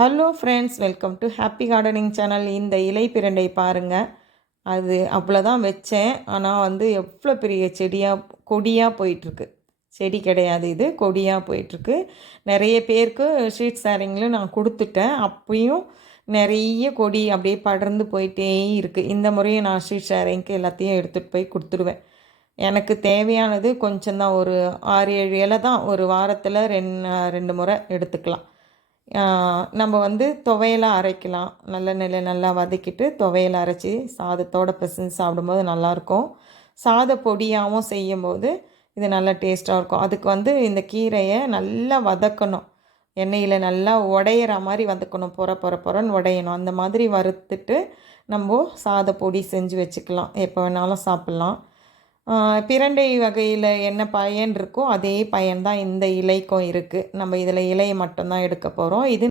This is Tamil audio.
Hello friends, welcome to happy gardening channel. இந்த இலை பிரண்டை பாருங்கள். அது அவ்வளோதான் வச்சேன். ஆனால் எவ்வளோ பெரிய கொடியாக போயிட்டுருக்கு. செடி கிடையாது, இது கொடியாக போயிட்டுருக்கு. நிறைய பேருக்கு ஷீட் ஷேரிங்கில் நான் கொடுத்துட்டேன். அப்பயும் நிறைய கொடி அப்படியே படர்ந்து போயிட்டே இருக்குது. இந்த முறையும் நான் ஷீட் ஷேரிங்க்கு எல்லாத்தையும் எடுத்துகிட்டு போய் கொடுத்துடுவேன். எனக்கு தேவையானது கொஞ்சம்தான், ஒரு 6-7 இலை தான். ஒரு வாரத்தில் ரெண்டு முறை எடுத்துக்கலாம். நம்ம துவையலாக அரைக்கலாம். நல்லெண்ணெயில் நல்லா வதக்கிட்டு துவையலை அரைச்சி சாதத்தோடு பிசைஞ்சு சாப்பிடும்போது நல்லாயிருக்கும். சாத பொடியாகவும் செய்யும்போது இது நல்லா டேஸ்ட்டாக இருக்கும். அதுக்கு இந்த கீரையை நல்லா வதக்கணும். எண்ணெயில் நல்லா உடையிற மாதிரி வதக்கணும். பொறன்னு உடையணும். அந்த மாதிரி வறுத்துட்டு நம்ம சாத பொடி செஞ்சு வச்சுக்கலாம். எப்போ வேணாலும் சாப்பிட்லாம். பிரண்டை வகையில் என்ன பயன் இருக்கோ அதே பயன்தான் இந்த இலைக்கும் இருக்குது. நம்ம இதில் இலையை மட்டும்தான் எடுக்க போகிறோம். இது